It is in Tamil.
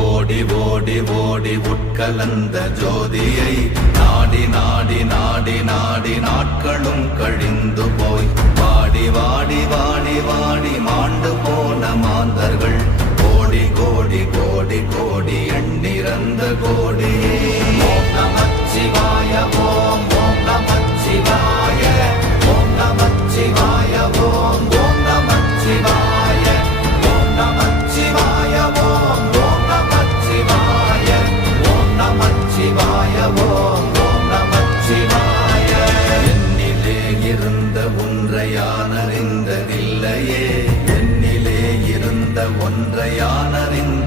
ஓடி ஓடி ஓடி உட்கலந்த ஜோதியை நாடி நாடி நாடி நாடி நாட்களும் கழிந்து போய் வாடி வாடி வாடி வாடி மாண்டு போன மாந்தர்கள் கோடி கோடி கோடி கோடி எண்ணிறந்த கோடி. ஓம் நமச்சிவாய ஓம் ஓம் நமச்சிவாய ஓம் நமச்சிவாய ஓம் ஓம் நமச்சிவாய ஓம் நமச்சிவாய ஓம் ஓம் நமச்சிவாய ஓம் நமச்சிவாய ஓம் ஓம் நமச்சிவாய. என்னிலே இருந்த ஒன்றை யான் அறிந்ததில்லையே, என்னிலே இருந்த ஒன்றை யான் அறிந்த